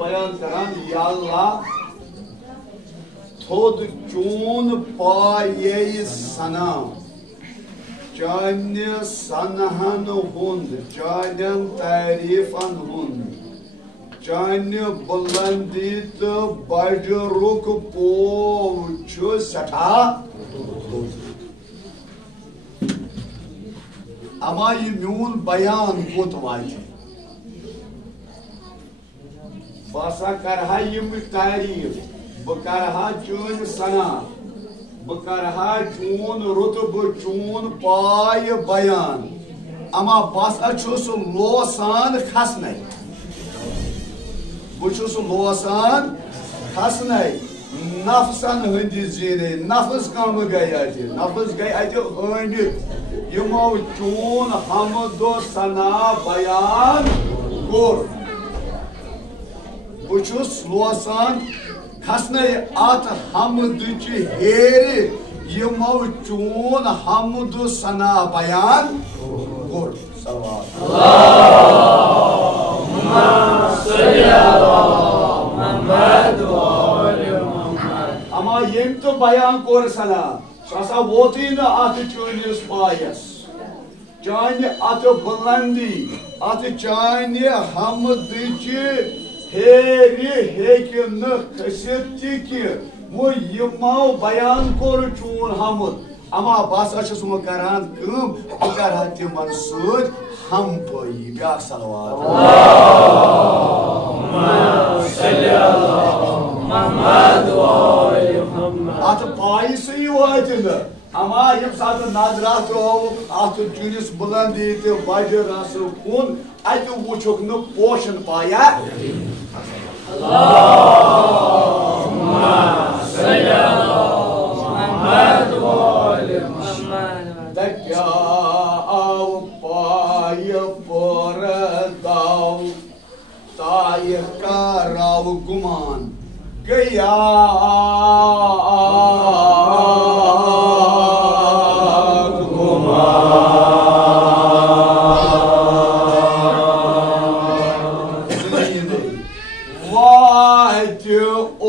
bayan kut चान्य बुलंदी तो बजरुक पोव सठा अमा ये म्यून बयान कोत वात बसा करहा यम तारीफ बह करहा चून सना बह करहा चून रुतब चून पाय बयान अमा बसा छुस लोसान खसने बुछुस लोसान खसने नफसन हंदि जीने नफस कम गई अति नफस गई अति हंडित यमो चून हमदो सना बयान कोर बुछुस लोसान खसने अत हमद हेर यमो चून हमदो सना बयान कोर अमा यम तो बयान कोर सना ससा वोती न अत चूनिस पायस चान्य अत बुलंदी अत चान्य हमदच हेरि हेकि न खसित कि वो यमो बयान कोर चून हमद अमा बसा छस वो करान कम बह करहा तिमन सद हम पई ब्या सलवात अत पाई सही वात अमा यम सात नजरा त्रो अत चूनिस बुलंदी तो बज रस कुन अत वुचुक न पोषण पाया कराव गुमान गया वाट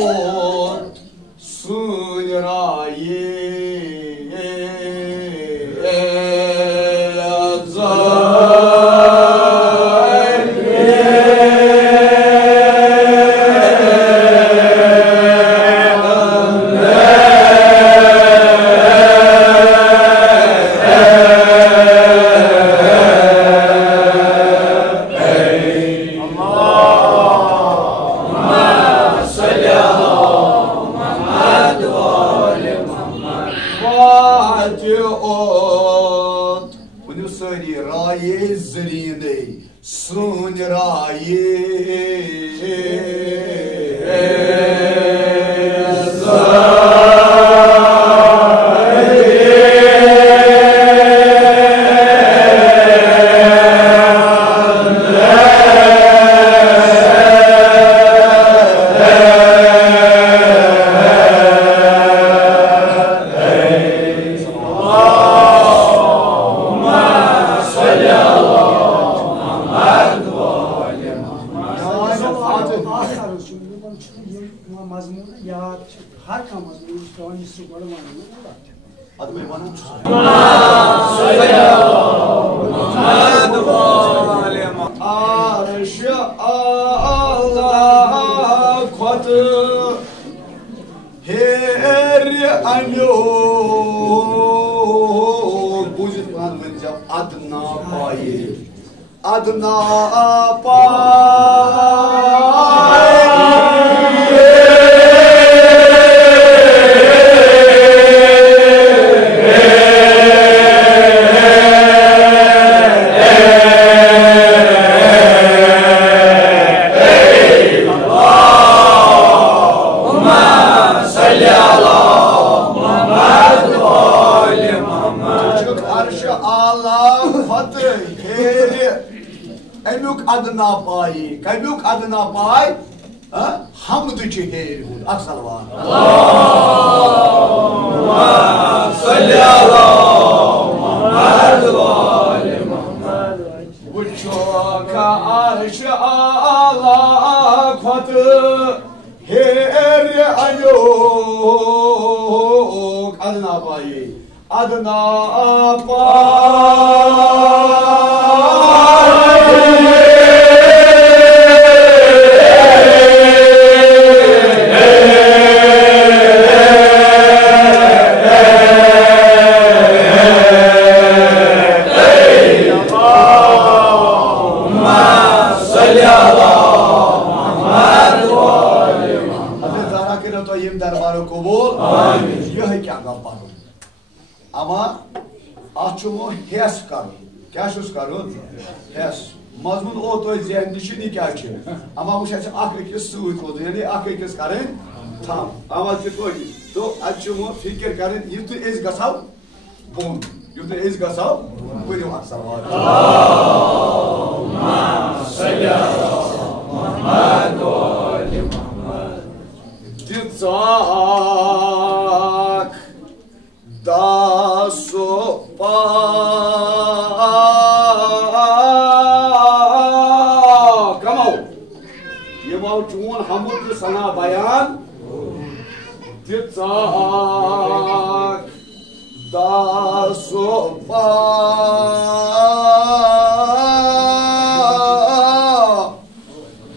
ओत सुनराये अदना कब्युक अदना पाय हमद हेर हुद अक्सलवान वुचो का अर्श आला खत हेर अयो अदना पाय करो कबूल आमीन यह क्या गप्पा अमा आचुमो हेस करो क्या छुस करो हेस मजमून ओ तो जहन निशनी क्या छ अमा मुश आख अकिस सूत रोज यानी आख अकिस करें थाम अमा तो आचुमो फिक्र करें युत इस गसाव बोन युत इस गसाव कोई सलावत अल्लाहुम्मा सल्ली अला मुहम्मद व आलि मुहम्मद दिजाक दासो पा कमाओ ये वाव चून हमद सना बयान दिजाक दासो पा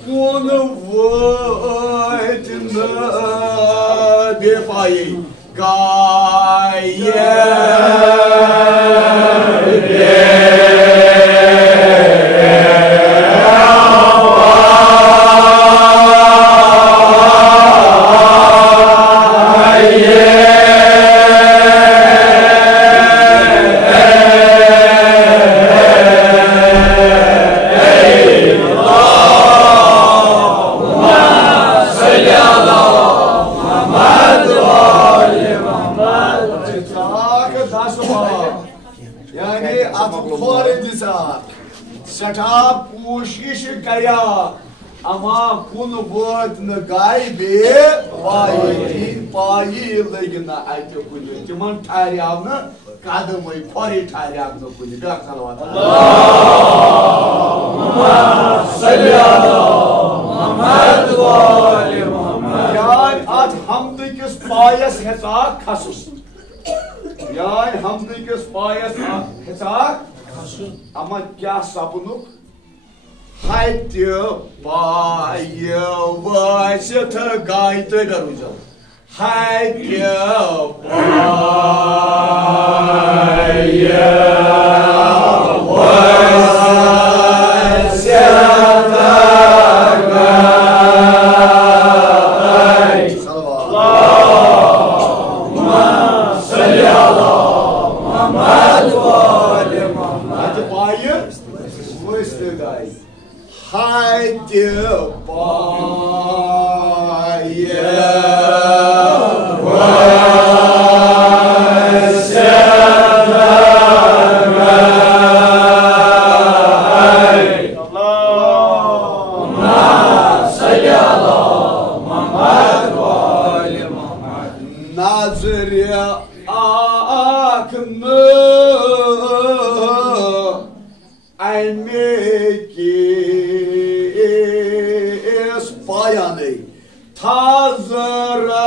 कौन वजन बेपाई गाये सठा कोशिश कया अमा कुन वत न गाय बे पाई लग न अत कुन तिमन ठहराव न कदम खोरी ठहराव न कुन बेक सलावत अल्लाहुम्मा सल्ली अला मुहम्मद व आलि मुहम्मद यान आज हमद किस पायस हेसा खसुस यान हमद किस पायस हेसा अमा क्या सपनुक हत्य पाय वसत गाय तो गरुजो हत्य पाय वसत गाय अल्लाहुम्मा सल्ली अला मुहम्मद व आलि मुहम्मद पाय वसत गाय हत्य पाय वसत गाय अल्लाहुम्मा सल्ली अला मुहम्मद व आलि मुहम्मद नाज़रिया आखन अमे की पायाने थाजरा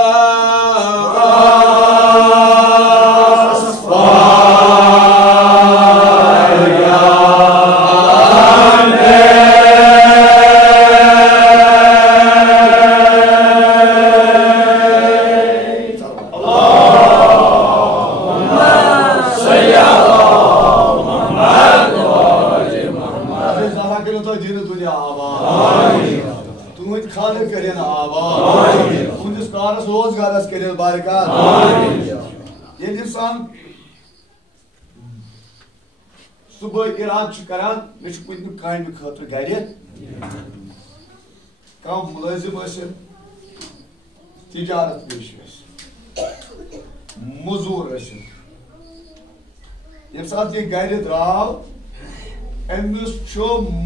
सुबह इराद करान मे कुन काम खतर गर कम मुलाजिम तिजारत पेश मजूर ये साथ ये गर द्राव अमिस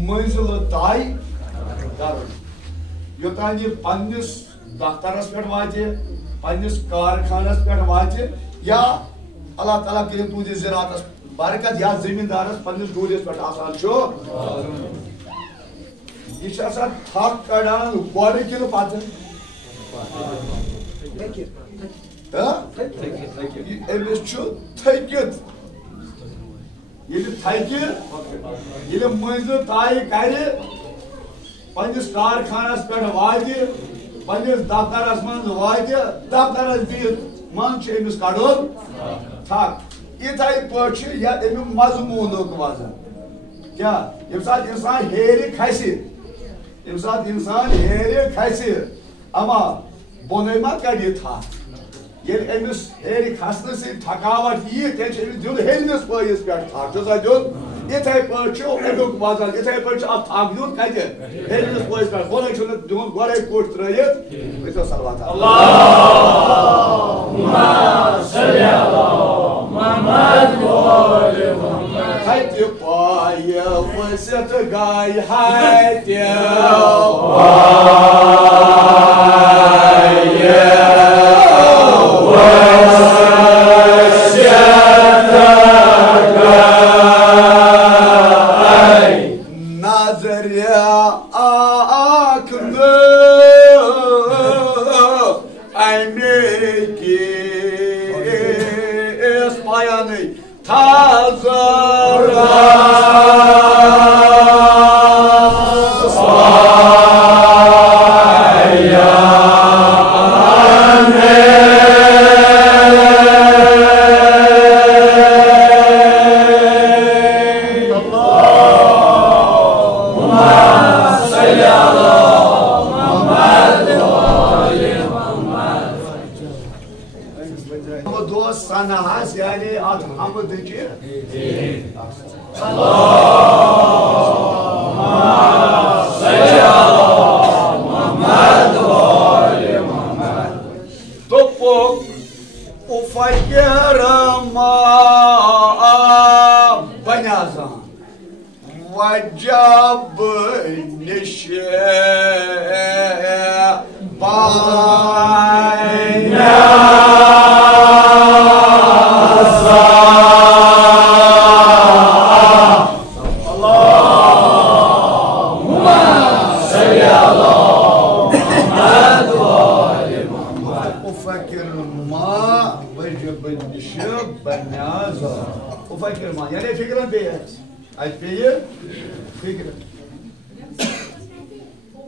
मंजिल तय कर योतान यह पन्निस दफ्तरस पे वाते पन्निस कारखानस पे वाते या अल्लाह ताला करिम तुझे ज़राअतस बरकत या जमींदारस पन्निस डूलिस पे आसान छो यह थक कड़ान गोड़ किलो पत अमिस थकित ये मंजिल तय कर पन्निस कारखानस पे वाते पन्निस दफ्तरस मज वाते दफ्तरस बिहित मन अमिस कड़न थक इथे पे अमिक मजमून वजन क्या ये सात इंसान हेर खस अमा बोन मा कड़ थक Yel emis heri kasnısı thakavat iyi teşekkür diyor helnes payız per tartsa diyor. Yetay parço edok bazal yetay parço at amyur kaydı. Helnes payız per kola şunu diyor gore kurtrayı. Mesela salavat. Allahumma salli ala Muhammed ve ali Muhammed. Haydi payı fırsatı gay haydi.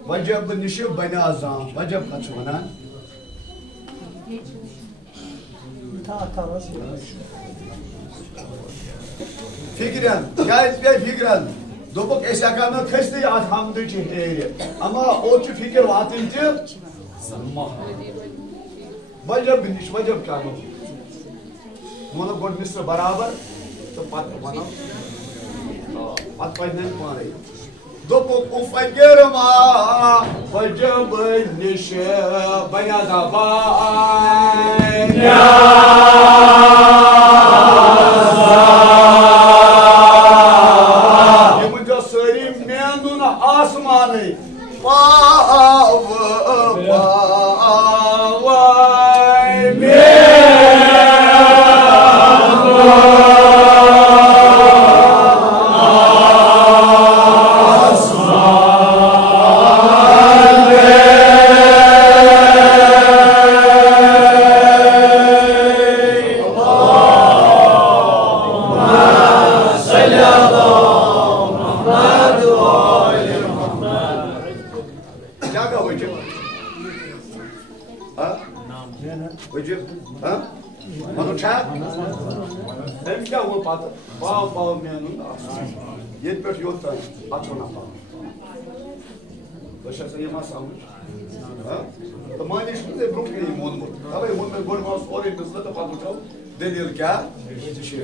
Vacab nişi banazam, vacab kaçmanan. Fikren, gayet bir fikren. Dobuk eşakanı kesti ya hamdı çiheri. Ama o ki fikir vatınca, vacab niş, vacab kânu. Bunu god misra beraber, to pat bana, pat paynen kuanayı. Dobuk ufakirma, vacab nişi banazam. Yetper yoldan atona falan. Başarısı yemez almış. Tamam işte bu gibi mon. Tabii mon gol mas oraya kızla da patlıcan. Dediler ki şey.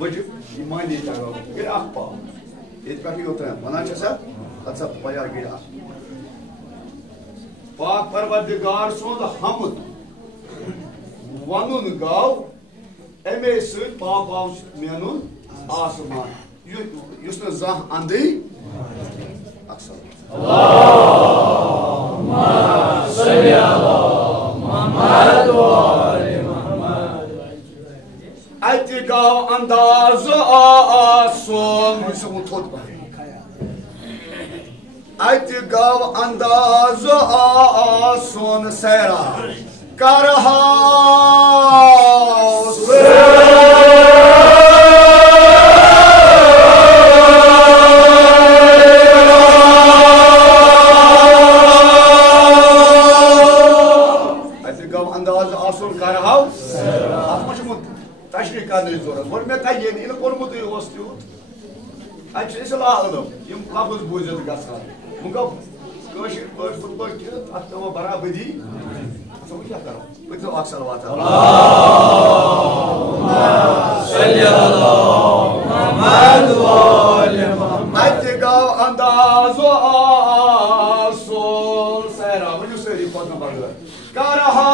Vacip imani tarafı. Bir akpa. Yetper yoldan. Bana çasa atsa bayağı bir ak. Pak Parvardigar sonda hamd. Vanun gav emesi pak bav menun asman. Yusna zah andi aksal. Allahumma salli ala Muhammed ve ali Muhammed. Atigav andazı ason musumu tutma. Atigav andazı ason sera karhaus. Taşrik kanıyız orada. Forma kayın, ile korumudu yostuyor. Açı salağım. Yum kabuz buzadı gasar. Muka koşur futbol ki atlama beraber değil. तो क्या करो तो अक्सर बात है अल्लाह गाव अंदाजो आसोल सहरा मुझे से रिपोर्ट नंबर कर रहा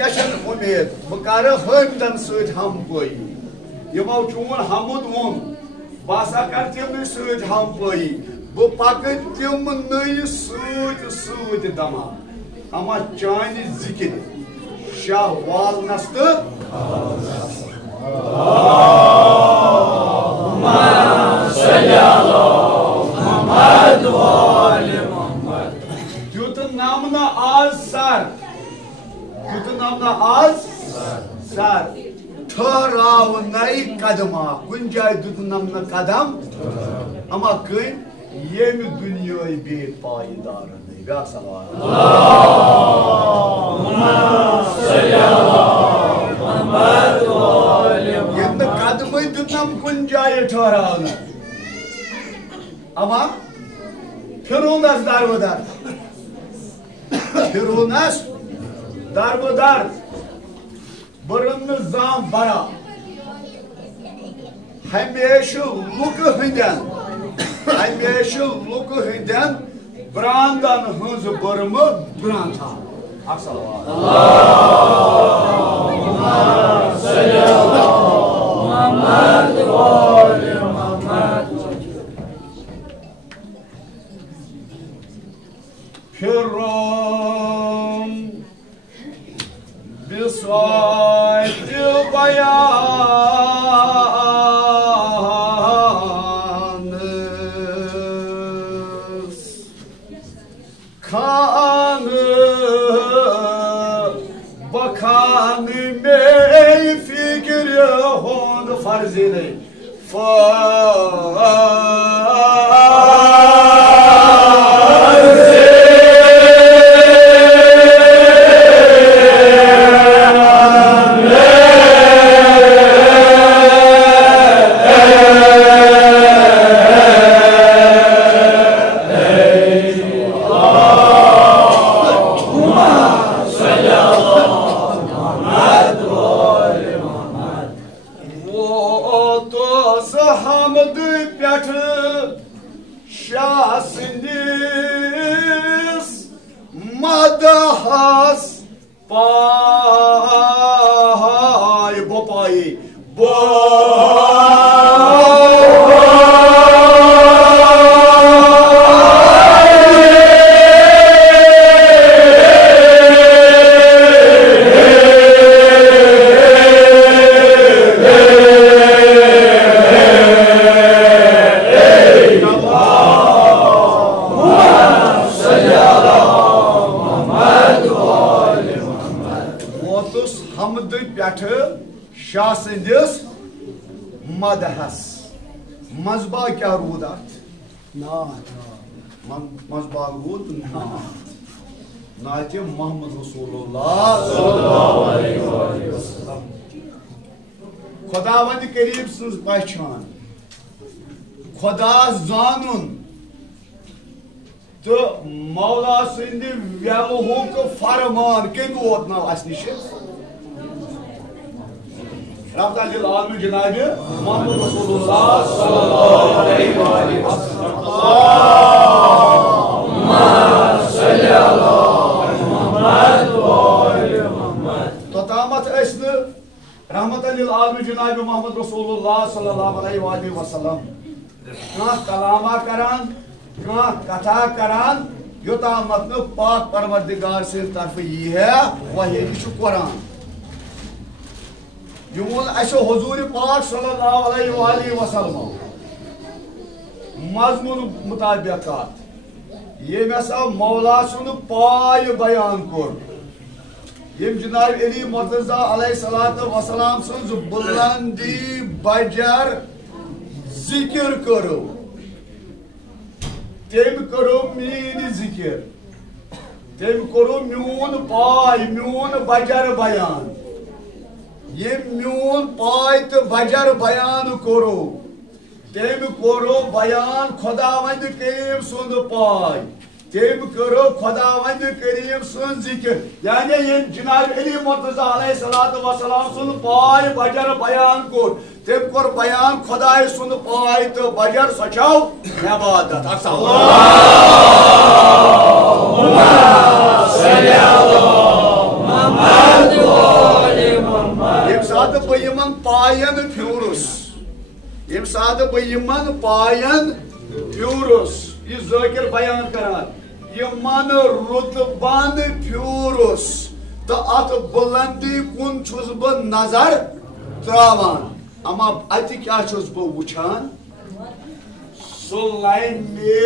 क्या उम्मीद बह कर हमदन सत हम पई यमो चून हमद वोन बसा कर तिम सत हम पई बह पक तिम नई सत सत दमा अमा चान जिक्र शाह वालनस तो द्युत नामना आज सर द्युत नामना आज सर ठहराव नई कदमा कुन जाय द्युत नामना कदम अमा कन येम दुनिया बे पायदार नहीं ब्या सवाल कदम दुतम कुन जाय ठहराव अमा फिरौनस दारबदार फिरौनस दारबदार बरन जाम बरा हमेशा लुक हंदन ब्रांदन हंज बरम ब्रांथा Firon beside bayanız kanı bakanı mey fikri hon farzili Madahas pay bopai शाह संदिस मदहस मजबा क्या रूद मजबा रूद नात मोहम्मद रसूलुल्लाह खुदावंद करीम सज पहचान खुदा जानन तो मौला सद व्यवहुक फरमान कम वोत ना अस नश रहमतुल आलमीन जनाब मोहम्मद रसूलुल्लाह सल्लल्लाहु अलैहि वसल्लम तोतामत रहमतुल आलमीन जनाब मोहम्मद रसूलुल्लाह सल्लल्लाहु अलैहि वसल्लम कलामा करान कथा करान योतामत न पाक परवरदिगार से तरफ यी है वह कुरान यून हुजूर पाक सल्लल्लाहु अलैहि वसल्लम मजमून मुताबिकात ये मौला सुन पाय बयान कोर ये जनाब अली मुर्तजा अलैहिस्सलातु वस्सलाम सुन बुलंदी बजर जिक्र करो तेम करो मीन जिक्र तेम करो म्यून पाय म्यून बजर बयान ये म्यून पाय तो बजर बयान करो तेम करो बयान खुदावंद करीम सुन पाय तेम करो खुदावंद करीम सुन जिक्र यानी ये जनाब अली मुर्तजा अलैहिस्सलातु वस्सलाम सुन पाय बजर बयान कोर तेम कोर बयान खुदाय सुन पाय तो बजर सचाओ इबादत अल्लाहुम्मा सल्ली अला मुहम्मद बयमन पायन फ्यूरुस यम सात बयमन पायन फ्यूरुस ये ज़ाकिर बयान करान यमन रुतबान फ्यूरुस तो अत बुलंदी कुन छुस ब नजर त्रावान अमा अति क्या छुस ब वुछान सुलाइमे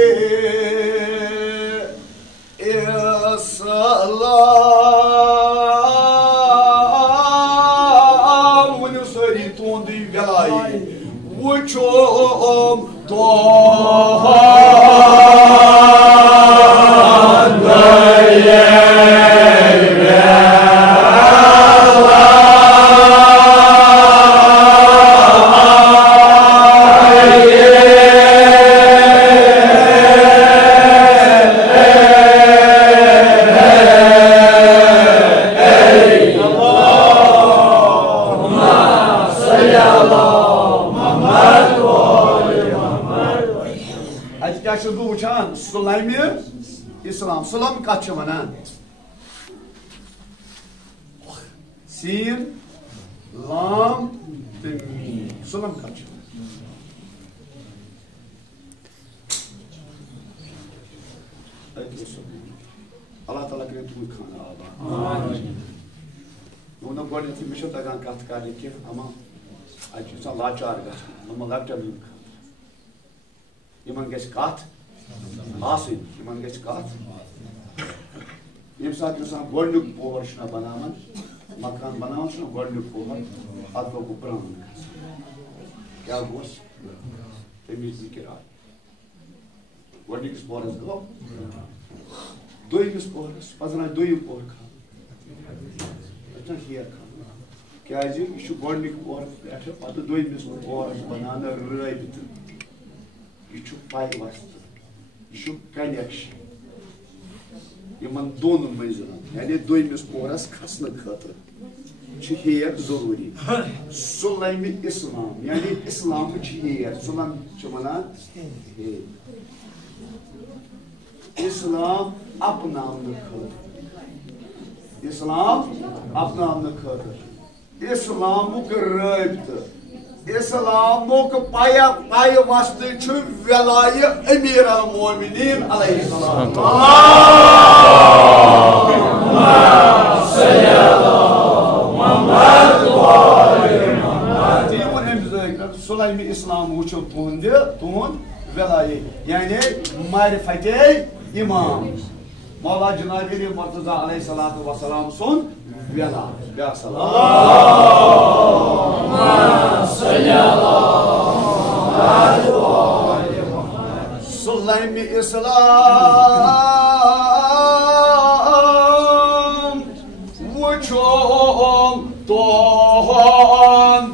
इस्लाम मुनसरी तुंदी गलाई वुछोम तो Islam Sulam kaç mana Sin Lam Mim Sulam kaç Allah Teala kire tu khana aba amin ona gordeti misho tagan kat kale ki ama ajsa laçar ga ama laçar mim yaman geç kat Asin, yaman geç kat. Yem saat insan gorduk pohar şuna banaman, makan banaman şuna gorduk pohar, adva kupran. Kya boş? Temizlik kira. Gorduk pohar azgo. Doyumuz pohar, pazana doyum pohar kha. Açan hiya kha. Kya ji şu gorduk pohar, aşa adı doyumuz pohar banana rüray bitir. Şu pay bastı. Şu kaynaş. Yaman donun meyzana. Yani doymuş poras kasna katı. Çiğer zoruri. Sulaymi İslam. Yani İslam'ı çiğer. Sulam çumana. İslam apnamlı kılır. İslam apnamlı kılır. İslam'ı kırıptı. İslam'ı paya bastı çü velayı emir al-mu'minin aleyhisselam. Allahümme salli ala Muhammed ve ali Muhammed. Diyemun emzikler Sulaymi İslam'ı uçup tuğun velayı. Yani marifeti imam. Mevla Cenab-ı Murtaza aleyhissalatu vesselam son vela. Ya salam. Allahümme salli ala Muhammed ve ali Muhammed. Sulaymi İslam uçum doğan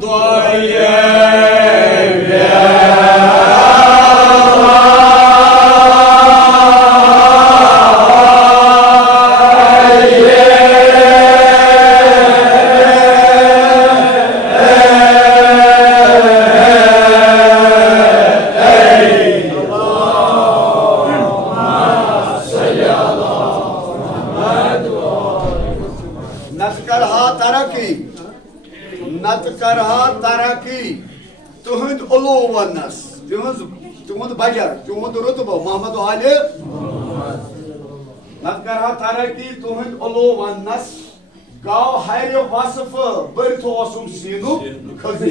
tuhund uluvannas, tuhund bacar, tuhund rutuba, Muhammed Ali. Natkarha taraki tuhund uluvannas, gav hayri vasıfı bir toğusum sinu kızı.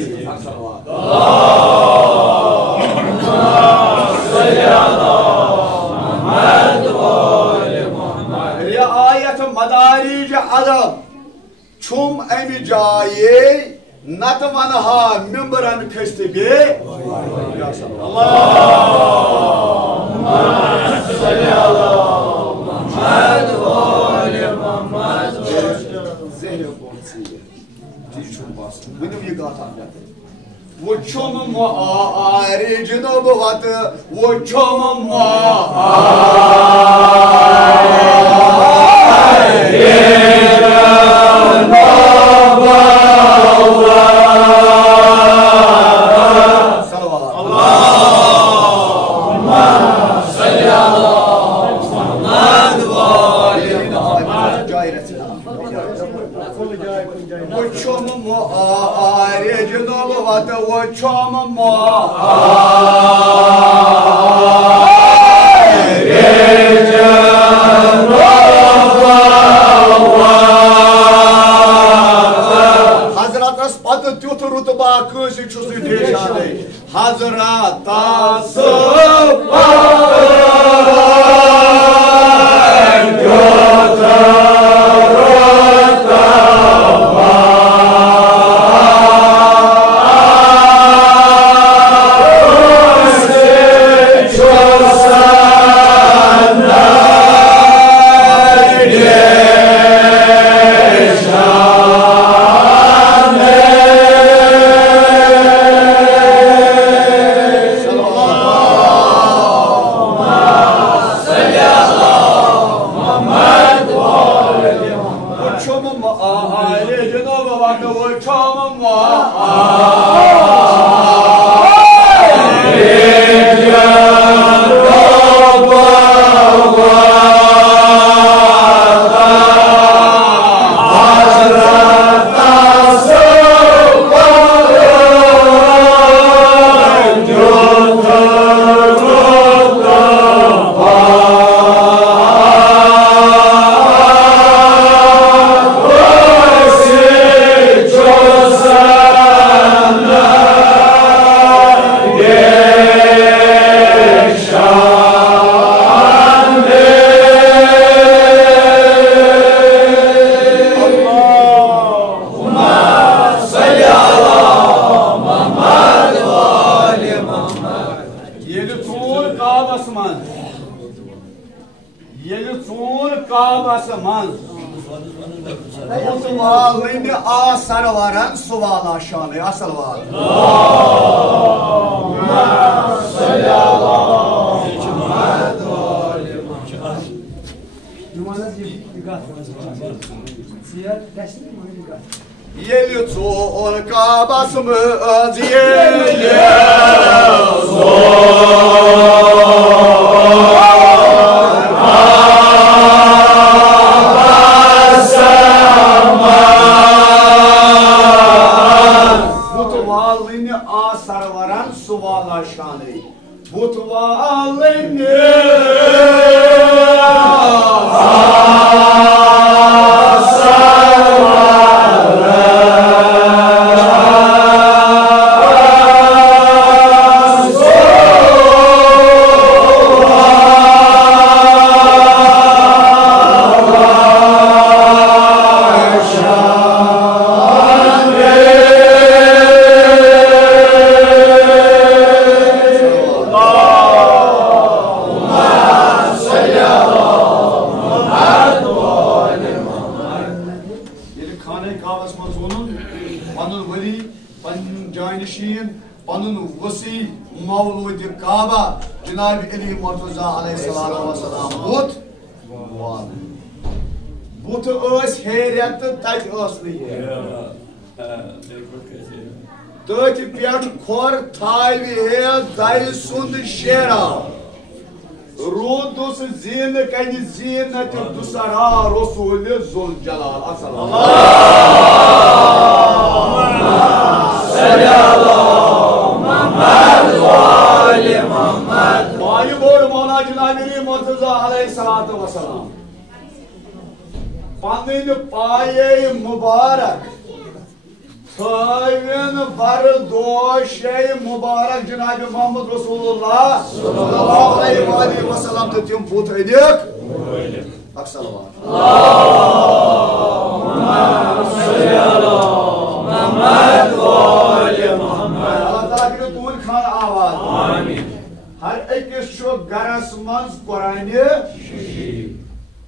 Riayet-i madaric adam, çum emi cayi, Natvanha mimbaran kestibi. Allahümme salli ala Muhammed ve ali Muhammed. Zehre borsiye. Dilçum bastı. Benim yıkatan yaptı. Vuçum mu'aricine bu vatı. Vuçum mu'aricine Uçum mu'aricin vatı uçum Hazrat Aspadı tütürütü bakışı çüsü deşadı Hazrat Mutuvalini asar varan suval aşağıya asıl var. Yeli tuğul kabasımı öziyeli Mutuvalini asar varan suval aşağıya Mutuvalini Cenab-ı Ali Murtaza aleyhissalatu vesselam butu öz heyreti taç özlüğü Döti piyat kor tayvi he dayı sund şera Rudus zin kani zinnet dusara Resulü Zülcelal Allahümme sallallahu Muhammed ve Ali Muhammed Bayı bor Mevla Cenab-ı Ali Murtaza aleyhissalatu vesselam Pandini paye mübarek Tayvin var doşey mübarek Cenab-ı Muhammed Resulullah sallallahu aleyhi ve sellem tutum put edik Ak salavat Allahümme salli ala Muhammed ve Ali Muhammed Allah Teala ki tuğul khan avat Amin Her ekis şu garasmaz Kur'an'ı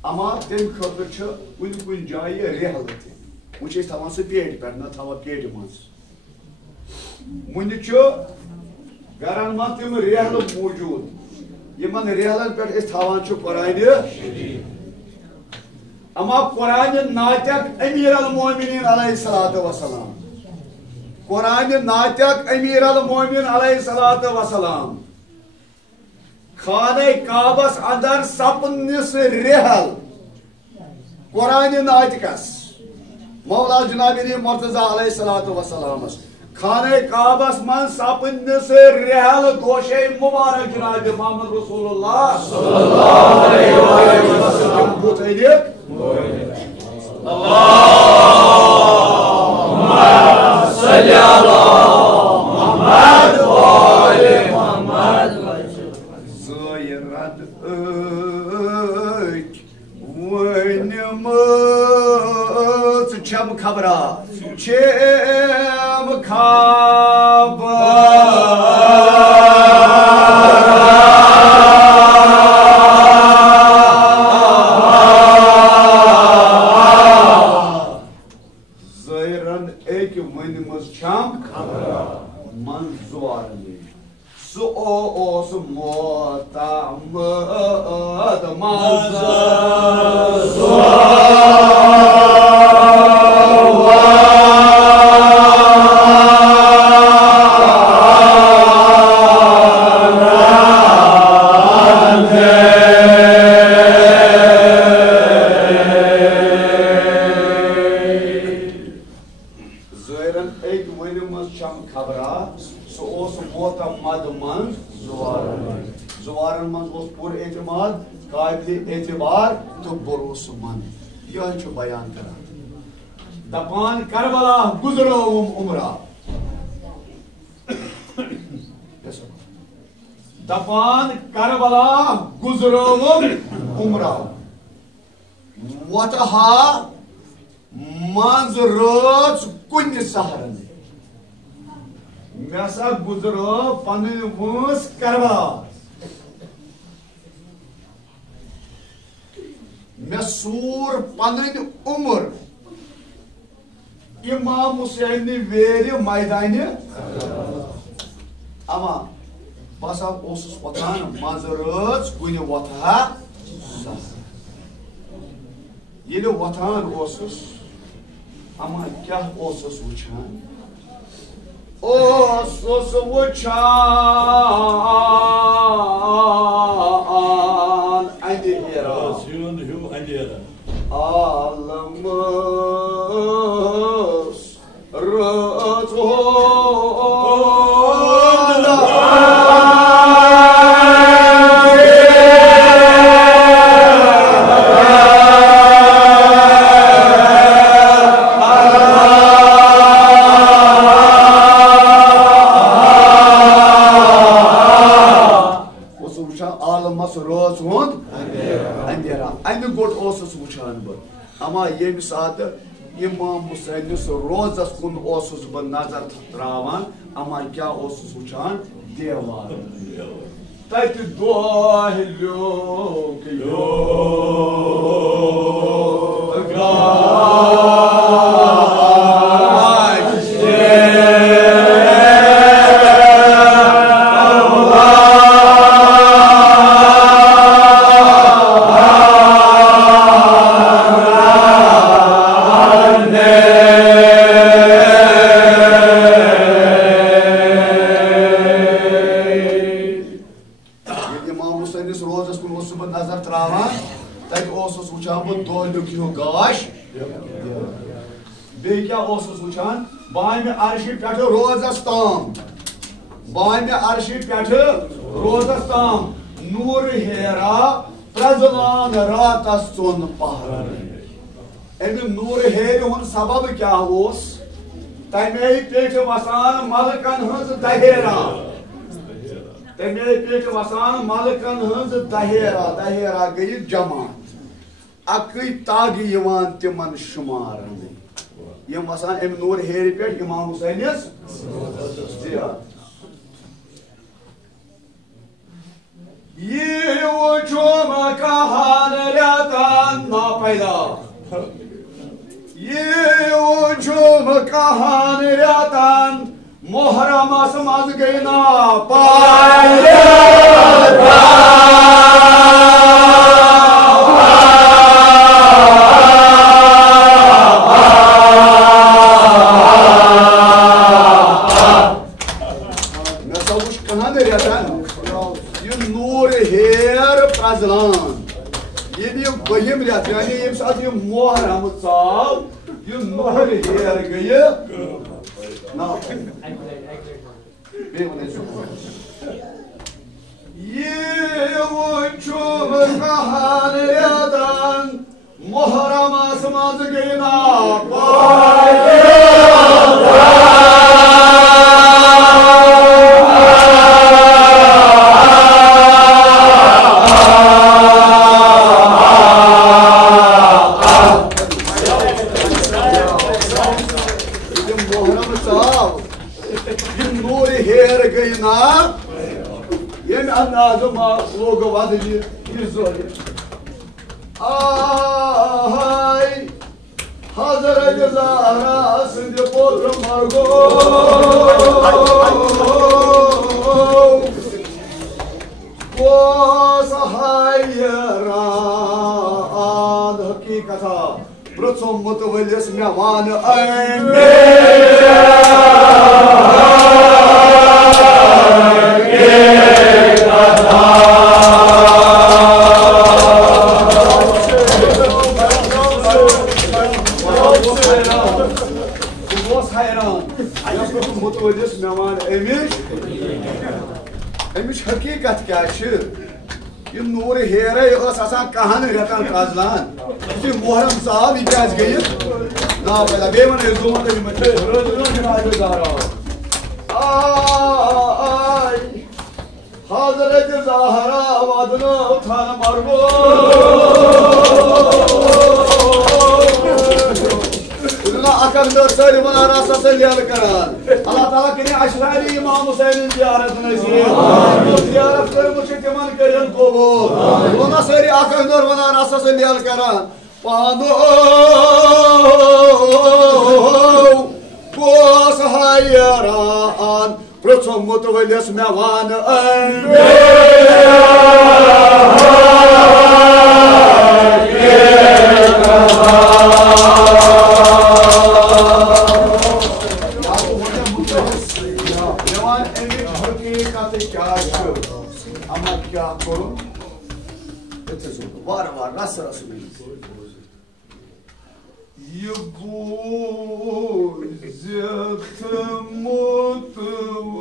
ama dem kıldıkça uygun cayı rehaleti Bu şey tavansı piyedi perna tava piyedi maz Mundiço garanmatım rehalı mevcut Yeman rehalar per es tavanço Kur'an'ı ama Kur'an'ı natak emir al-mu'minin aleyhissalatu vesselam Kur'an'ı natak emir al-mu'minin aleyhissalatu vesselam Khane Kabas andar sapnis rehal Kur'an'ı natikas मौला जनाब मुर्तजा अलैहिस्सलातु वस्सलामस खाने Kabsch मन सपन से रहल दोशे मुबारक जनाब मोहम्मद रसूलुल्लाह सल्लल्लाहु अलैहि वसल्लम मुतैलिक अल्लाहुम्मा सल्ली अला मुहम्मद व आले मुहम्मद ज़ोयरत वनमत छम खबरा छम खबरा ज़ोयरन एक वनमत छम खबरा मन ज़वारनी सो ओस मोतामद मज़ा एतबार तो भरोसेमंद यह बयान करा दपान करबला गुजरो उमरा दपान करबला गुजरो उमरा वतहा मंज रोज कुन सहरन मेसा गुजरो पन वंस करबला मे सूर पन उम्र इमाम हुसैन वेर मैदान अमा बसा वथान मज रज कुन वथा ये वथान अमा क्या वुचान वुचान अंदे Hera Alamos roz hund andera and god osus wuchan bud ama yem saat imam Husainis rozas kun osus bud nazar travan ama kya osus wuchan devar tat dohlo yo बामे अर्शी पे रोजस ताम बामे अर्शी पे रोजस ताम नूर हेरा प्रजलान रातस चोन पहर अमि नूर हेर हुन सबब क्या तमे पे वसान मलकन हज दहेरा तमे पे वसान मलकन हज दहेरा दहेरा गई जमात अकई तागी तिमन शुमार यम वसान अम नूर हेर पे इमाम हुसैनिस ये वुचुम कहान रतन ना पैदा ये वुचुम कहान रतन मोहरम समझ गई ना पाया बहिम रेत यानी ये साथ ये मोहरम साल ये ना ये वो चुम कहानियां मुहर्रम आसमान के ना logo vado de izole. Ay, Hazreti Zahra sindi potro margo. Ko sahayran hakikata. Protsum mutvelis mevan amen. Emiş hakikat kaşı. Yim nuri here yos asan kahan retan kazlan. Ki muharram sahab ikaz gayı. Na bela beman ezuma da bimache. Rozno jinaze zahra. Ay Hazreti Zahra vadını utan margo. Akan dörseli bana rasası liyal karan. Allah Teala kini aşrali İmam Hüseyin'in ziyaretine ziyir. Bu ziyaretleri müşekkeman kırın kubur. Buna seri akan dör bana rasası liyal karan. Pando Kuas hayran Protsum mutuvelis mevan var nasıl Yıbu zıhtım mutvın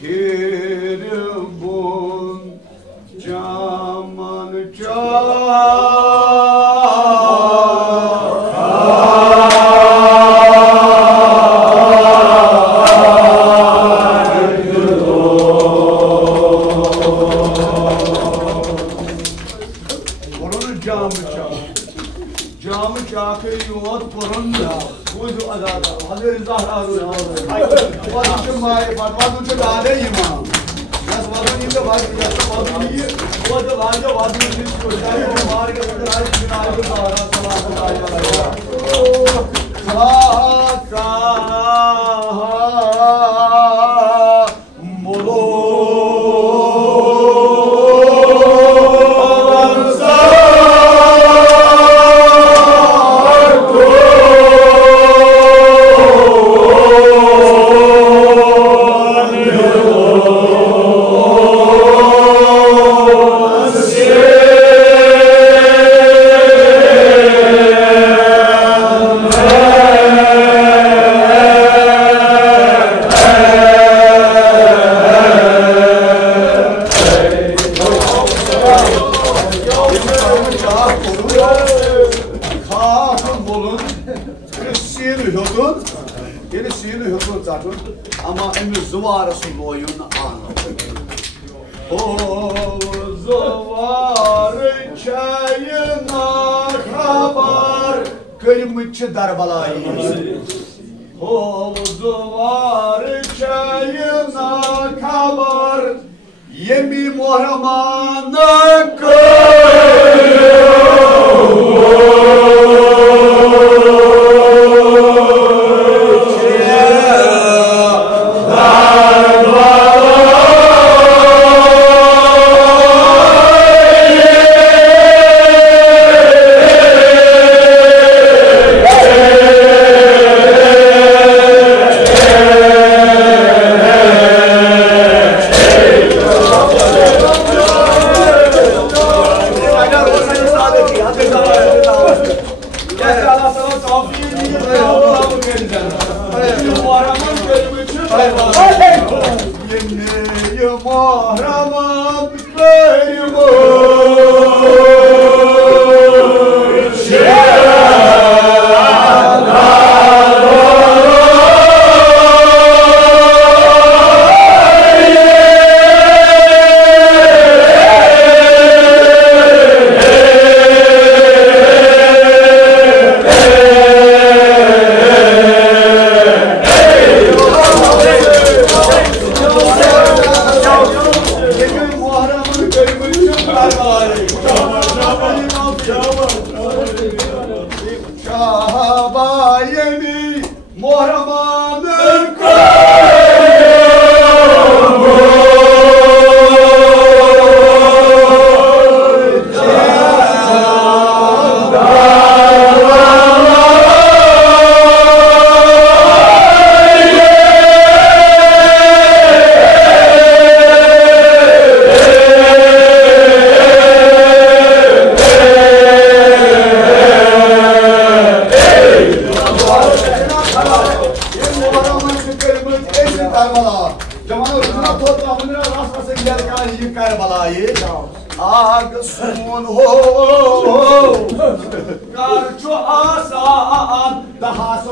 Kiribun caman बाग सुन हो कर आसान दहास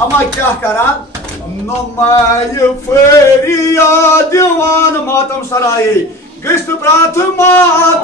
Ama क्या करा नुमाय फरियाद दीवान मातम सराय गस्त प्रात मात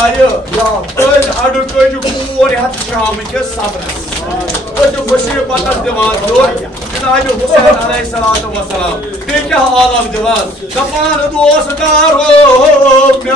जाए अड़ कज कूर हथ शाम के सबरस मुसीबत दिवान जनाब हुसैन अलैहिस्सलातु वस्सलाम बे क्या आलम दिवान दपान दोस्तदारो मे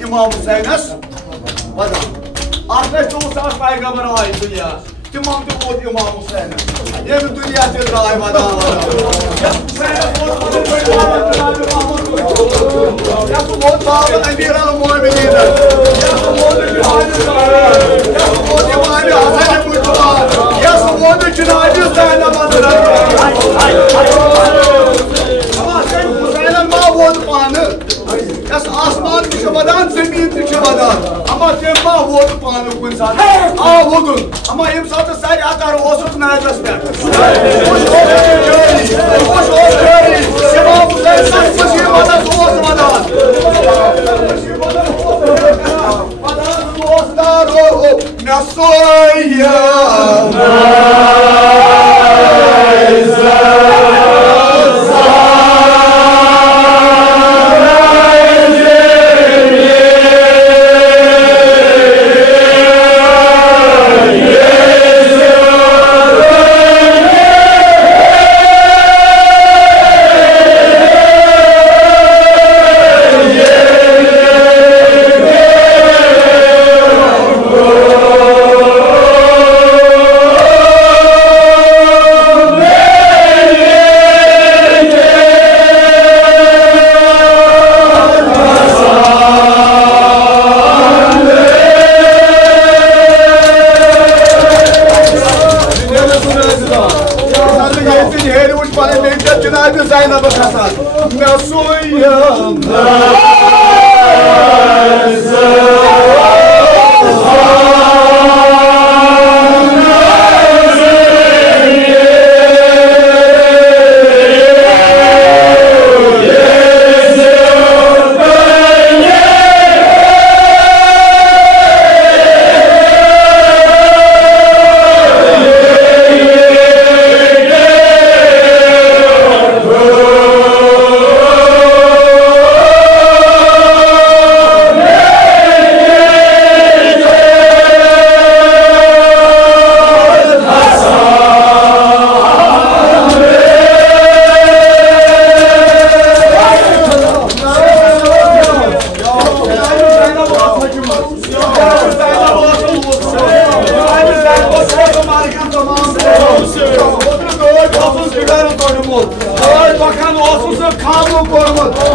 इमाम हुसैनस बदा आखिर तो साथ पैगंबर आए दुनिया तमाम तो वो इमाम हुसैन ये भी दुनिया से राय बदा या तो बहुत बाप अमीर अल-मोमिनीन या तो वो इमाम हसन मुस्तफा या तो वो जनाब ज़ैनब हुसैन मा वो पान यस आसमान तु वदान जमीन तु वदान अमा तेम मा वो पान कुन साथ आ वोदुन अमा यम साथ सारे आकार ओसुक नाजस पे खुश हो गई इमाम हुसैन सच खुशी वदान ओस वदान वदान दोस्तारो नसोया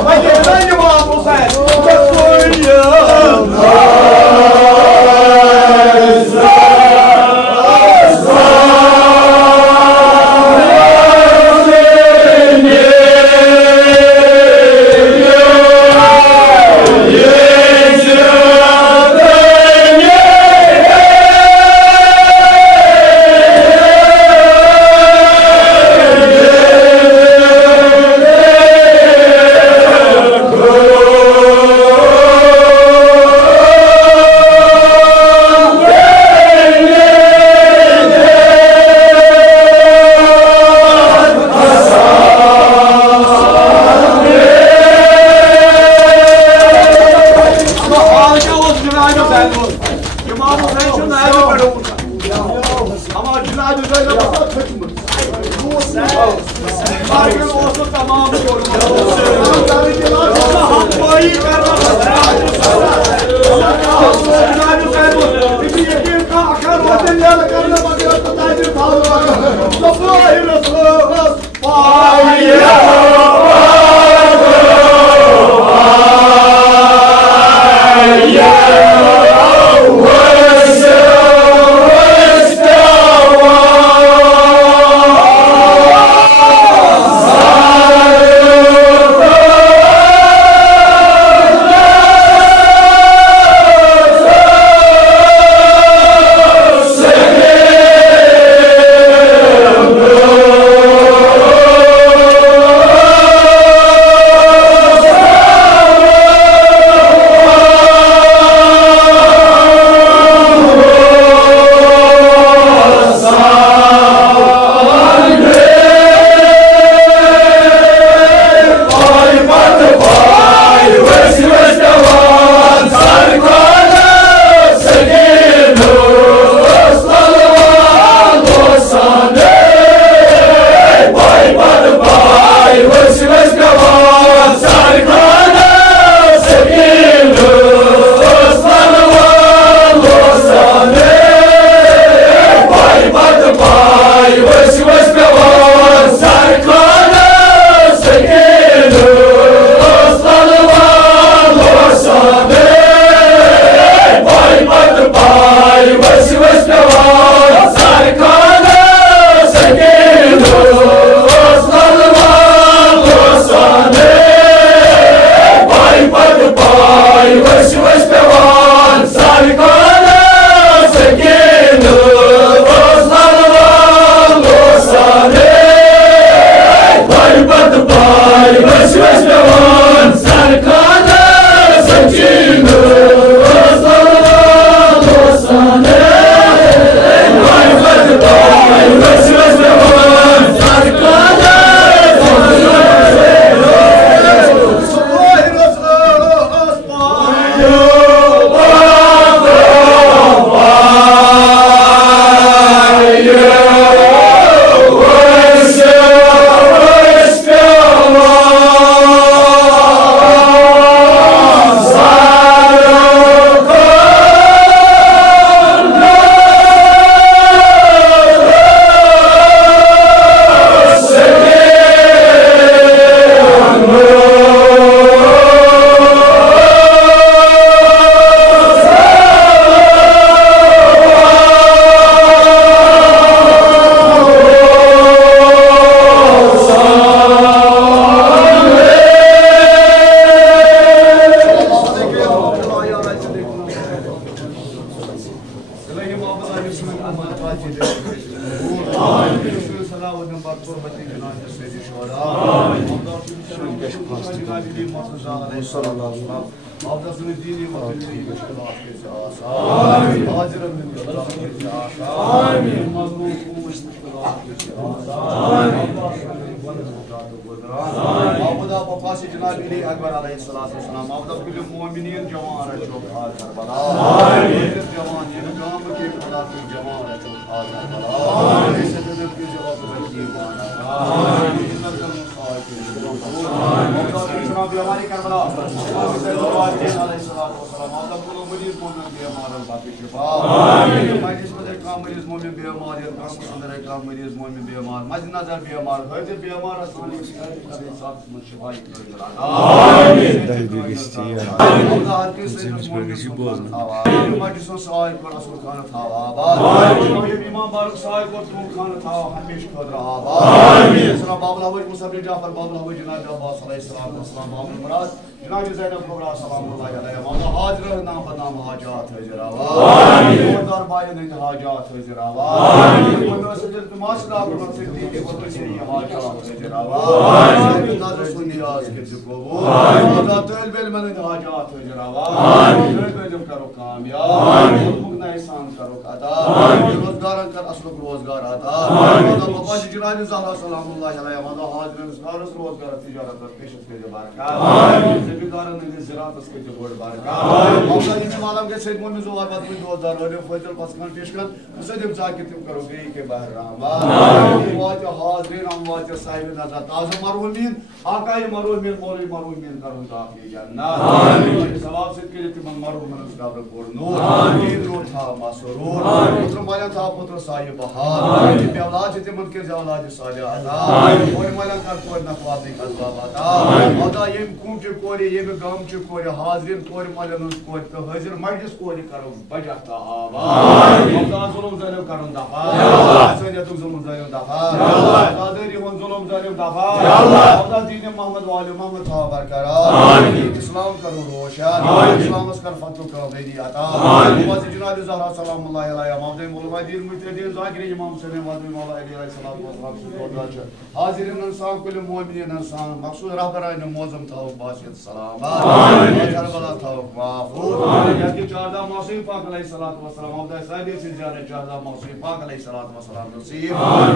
Hadi, Cinadı Selman. İmam Hüseyin Cinadı Beroğlu. Ama Cinadı böyle basa kaçmış. Barkın olsun tamamı koruma. Hakkayı karma. Cinadı Selman. Bir yekin akar vatan yerle karına bakıyor. Taydır pahalı bakıyor. Nasıl ayrılsınız? नए सान करो अता रोजगार कर असलुक रोजगार अता बाबा जी जनाब ज़हरा सलामुल्लाह अलैहि व हाजिर सारस रोजगार तिजारत पेशत के बरकत ज़मींदारन ने ज़राअत के बड़ बरकत बाबा जी मालूम के सैयद मोमिन जोर बात में 2000 फजल पसकन पेशकन सदब जाके तुम करो गई के बहर रहमा वाज हाजिर अमवाज साहिब नज़र ताज़ा मरहुमीन आका मरहुमीन मौली मरहुमीन करो दाखिल जन्नत आमीन सवाब से के तुम मरहुमीन कब्र पर नूर आमीन नूर था मसरूर पुत्र माया था पुत्र साहिब बहार आमीन पे औलाद ते मन के औलाद सालिह अता और माया का कोई नफाती असबाब अता खुदा ये कुम के कोरी ये गाम के कोरी हाजिर कोरी माया नु कोरी तो हाजिर मजलिस कोरी करो बजता आवाज खुदा जुल्म जालिम करो दफा या अल्लाह सैयद तुम जुल्म जालिम दफा या अल्लाह कादरी हो जुल्म जालिम दफा या अल्लाह खुदा दीन मोहम्मद वाले मोहम्मद था बरकरार आमीन इस्लाम करो रोशन इस्लाम कर फतह करो बेदी अता बाबा जी जनाब ज़हरा सलामुल्लाह अलैहि मौदे मुलमा दीन मुतदीन जाकिर इमाम सल्लल्लाहु अलैहि मौला अलैहि सलाम व सलाम हाजिरिन इंसान कुल मोमिन इंसान मकसूद रहबरान मौजम था बासियत सलामत आमीन करबला था माफूज आमीन या कि चारदा मौसी पाक अलैहि सलात व सलाम औदा साइद से जाने चारदा मौसी पाक अलैहि सलात व सलाम नसीब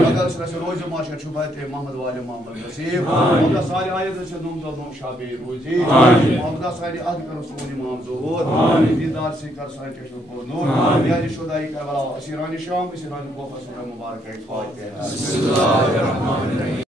अगर से रोज माशा छुबाते मोहम्मद वाले मोहम्मद नसीब औदा सारी आयत से नुम दो शाबी रोजी औदा सारी आदि करो सोनी इमाम ज़ुहूर आमीन दीदार से कर सारे चश्मों को नूर यानी शुदाई करबला असीरानी शाम असीरानी कोफा सूरह मुबारक है बिस्मिल्लाहिर्रहमानिर्रहीम।